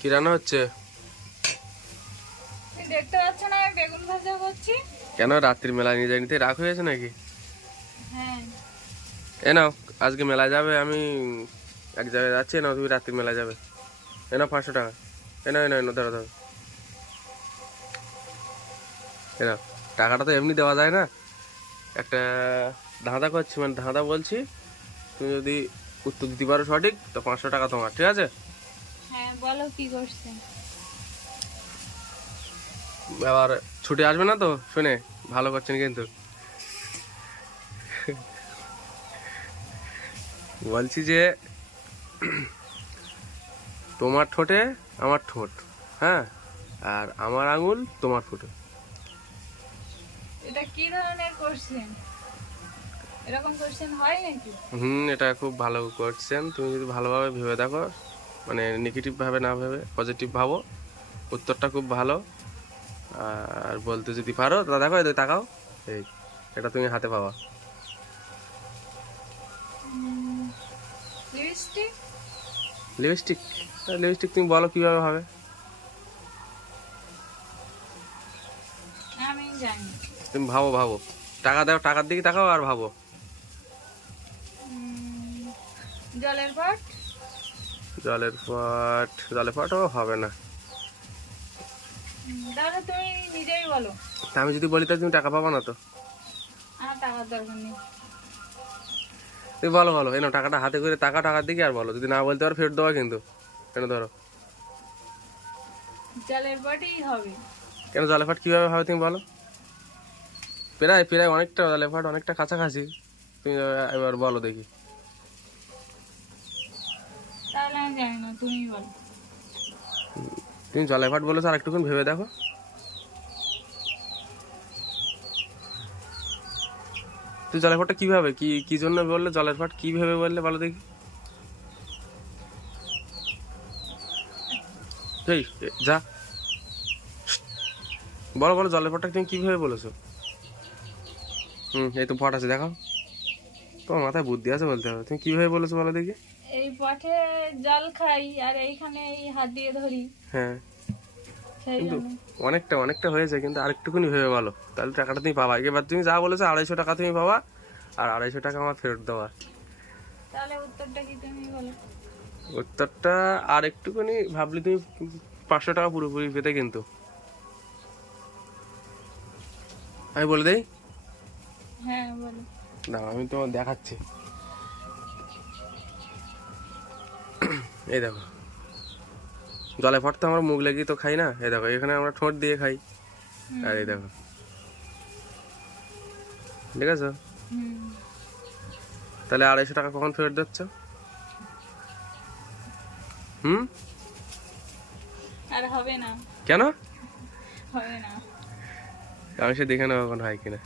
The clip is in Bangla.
কি রান্না হচ্ছে? দেখতে পাচ্ছ না আমি বেগুন ভাজা করছি। কেন রাত্রির মেলা নিয়ে যায়নি? রাখ হয়েছে নাকি? হ্যাঁ। এ নাও আজকে মেলা যাবে আমি এক জায়গায় যাচ্ছি না তুমি রাত্রির মেলা যাবে। এ নাও পাঁচশো টাকা। এ নাও এ নাও এ নাও ধরো ধরো। এ নাও টাকাটা তো এমনি দেওয়া যায় না। একটা ধাঁধা করছি মানে ধাঁধা বলছি তুমি যদি উত্তর দিতে পারো সঠিক তো পাঁচশো টাকা তোমার ঠিক আছে? বলো কি করছে? এবার ছুটি আসবে না তো? শুনে ভালো করছেন কিন্তু। বলছি যে তোমার ঠোঁটে আমার ঠোঁট হ্যাঁ? আর আমার আঙুল তোমার ফুটো এটা কি ধরনের কোশ্চেন এরকম কোশ্চেন হয় নাকি? হুম এটা খুব ভালো করছেন তুমি যদি ভালোভাবে ভেবে দেখো মানে নেগেটিভ ভাবে না ভেবে পজিটিভ ভাবো। উত্তরটা খুব ভালো। আর বলতে যদি পারো তা দেখো এই তাকাও। এই এটা তুমি হাতে পাবা। লিপস্টিক লিপস্টিক তুমি বলো কীভাবে হবে? আমি জানি। তুমি ভাবো ভাবো। টাকা দাও টাকার দিকে তাকাও আর ভাবো। জলের পট? জলের পট জলের পটও হবে না। আমি যদি বলি তাহলে তুমি টাকা পাবো না তো? তুমি বলো বলো। এই টাকাটা হাতে করে টাকা টাকার দিকে আর বলো। যদি না বলতে পারো ফেরত দেওয়া কিন্তু। কেন ধরো? জলের পটেই হবে। কেন জলের ফাট কীভাবে হবে তুমি বলো? প্রায় প্রায় অনেকটা জলের ফাট অনেকটা কাছাকাছি। তুমি এবার বলো দেখি তাহলে আমি জানি না তুমি বলো। তুমি জলের ফাট বলেছ, আর একটুক্ষণ ভেবে দেখো। তুই জলের ফাটটা কীভাবে কি কি জন্য বললে জলের ফাট কি ভেবে বললে বলো দেখি। এই যা। বলো বলো, জলের ফাটটা তুমি কীভাবে বলেছ? হুম, এই তো ফট আছে দেখো তোমার মাথায় বুদ্ধি আছে বলতে হবে। তুমি কীভাবে বলেছ বলো দেখি? এই পটে জল খাই আর এইখানে এই হাত দিয়ে ধরি। হ্যাঁ। কিন্তু অনেকটা অনেকটা হয়েছে কিন্তু আরেকটুকুনি ভেবে ভালো তাহলে টাকাটা তুমি পাবা। এবার তুমি যা বলেছ আড়াইশো টাকা তুমি পাবা আর আড়াইশো টাকা আমার ফেরত দেওয়া তাহলে উত্তরটা কি তুমি বলো? উত্তরটা আর একটুখানি ভাবলে তুমি পাঁচশো টাকা পুরোপুরি পেতে কিন্তু। আমি বলে দেই? হ্যাঁ বলো। দাঁড়াও আমি তোমার দেখাচ্ছি। এই দেখো। জলে ফট তো আমরা মুখ লেগেই তো খাই না? এই দেখো এখানে আমরা ঠোঁট দিয়ে খাই। আর এই দেখো। ঠিক আছে তাহলে আড়াইশো টাকা কখন ফেরত দিচ্ছ? হুম? আর হবে না। কেন? হবে না। আমি সে দেখে নেব এখন হয় কিনা।